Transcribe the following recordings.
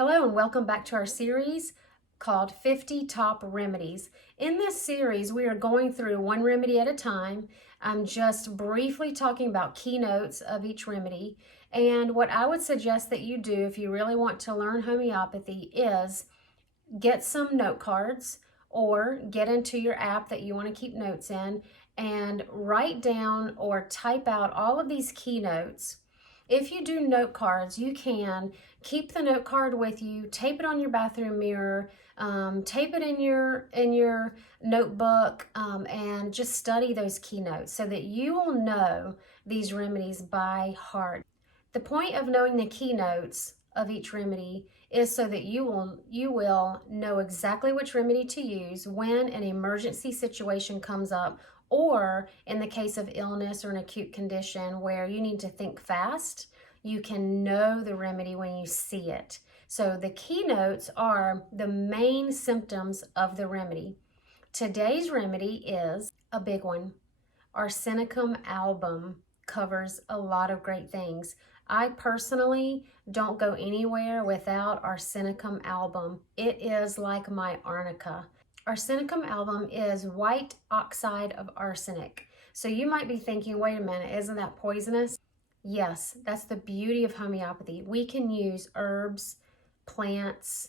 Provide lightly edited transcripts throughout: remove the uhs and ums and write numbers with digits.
Hello and welcome back to our series called 50 Top Remedies. In this series, we are going through one remedy at a time. I'm just briefly talking about keynotes of each remedy. And what I would suggest that you do if you really want to learn homeopathy is get some note cards or get into your app that you want to keep notes in and write down or type out all of these keynotes. If you do note cards, you can keep the note card with you, tape it on your bathroom mirror, tape it in your notebook, and just study those keynotes so that you will know these remedies by heart. The point of knowing the keynotes of each remedy is so that you will know exactly which remedy to use when an emergency situation comes up, or in the case of illness or an acute condition where you need to think fast, you can know the remedy when you see it. So the keynotes are the main symptoms of the remedy. Today's remedy is a big one. Arsenicum album covers a lot of great things. I personally don't go anywhere without Arsenicum album. It is like my arnica. Arsenicum album is white oxide of arsenic. So you might be thinking, wait a minute, isn't that poisonous? Yes, that's the beauty of homeopathy. We can use herbs, plants,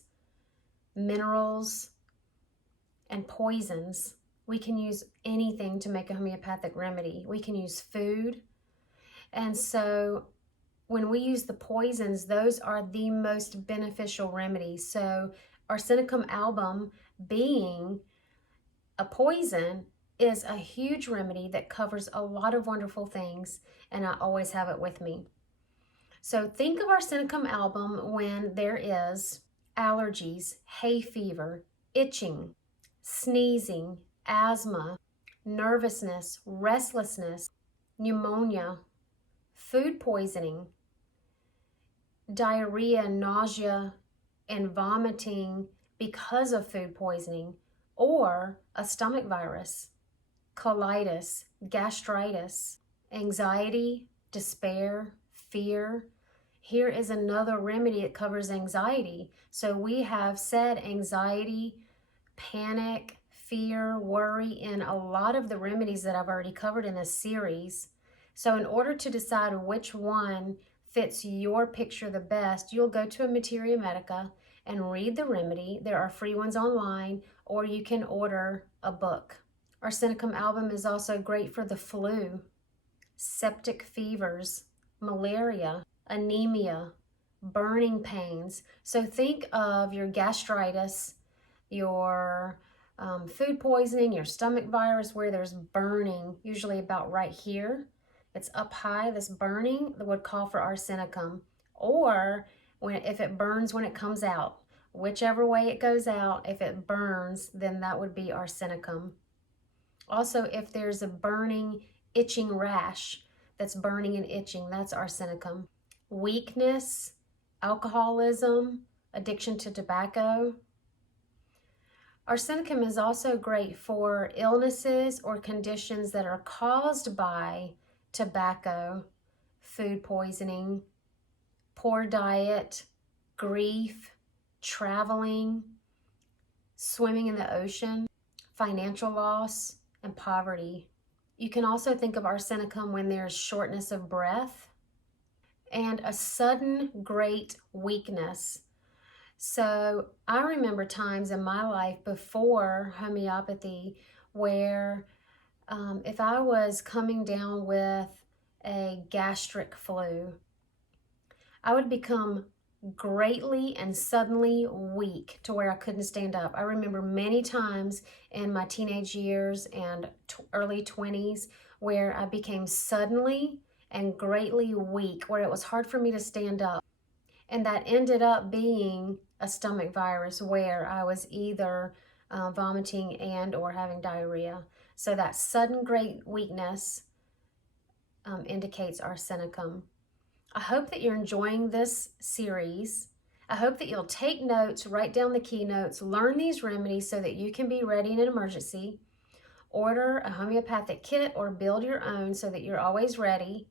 minerals, and poisons. We can use anything to make a homeopathic remedy. We can use food. And so when we use the poisons, those are the most beneficial remedies. So Arsenicum album, being a poison, is a huge remedy that covers a lot of wonderful things, and I always have it with me. So think of Arsenicum album when there is allergies, hay fever, itching, sneezing, asthma, nervousness, restlessness, pneumonia, food poisoning, diarrhea, nausea, and vomiting because of food poisoning, or a stomach virus, colitis, gastritis, anxiety, despair, fear. Here is another remedy that covers anxiety. So we have said anxiety, panic, fear, worry in a lot of the remedies that I've already covered in this series. So in order to decide which one fits your picture the best, you'll go to a Materia Medica and read the remedy. There are free ones online, or you can order a book. Arsenicum album is also great for the flu, septic fevers, malaria, anemia, burning pains. So think of your gastritis, your food poisoning, your stomach virus, where there's burning, usually about right here. It's up high, this burning that would call for arsenicum. Or if it burns when it comes out, whichever way it goes out, if it burns, then that would be arsenicum. Also, if there's a burning, itching rash that's burning and itching, that's arsenicum. Weakness, alcoholism, addiction to tobacco. Arsenicum is also great for illnesses or conditions that are caused by tobacco, food poisoning, poor diet, grief, traveling, swimming in the ocean, financial loss, and poverty. You can also think of arsenicum when there's shortness of breath and a sudden great weakness. So I remember times in my life before homeopathy where if I was coming down with a gastric flu, I would become greatly and suddenly weak to where I couldn't stand up. I remember many times in my teenage years and early 20s where I became suddenly and greatly weak, where it was hard for me to stand up. And that ended up being a stomach virus where I was either vomiting and or having diarrhea. So that sudden great weakness indicates arsenicum. I hope that you're enjoying this series. I hope that you'll take notes, write down the keynotes, learn these remedies so that you can be ready in an emergency. Order a homeopathic kit or build your own so that you're always ready.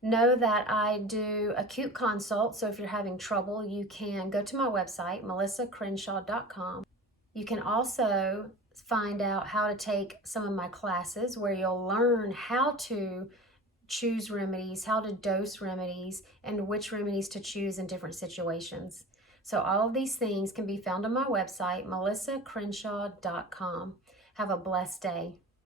Know that I do acute consults, so if you're having trouble, you can go to my website, melissacrenshaw.com. You can also find out how to take some of my classes where you'll learn how to choose remedies, how to dose remedies, and which remedies to choose in different situations. So all of these things can be found on my website, melissacrenshaw.com. Have a blessed day.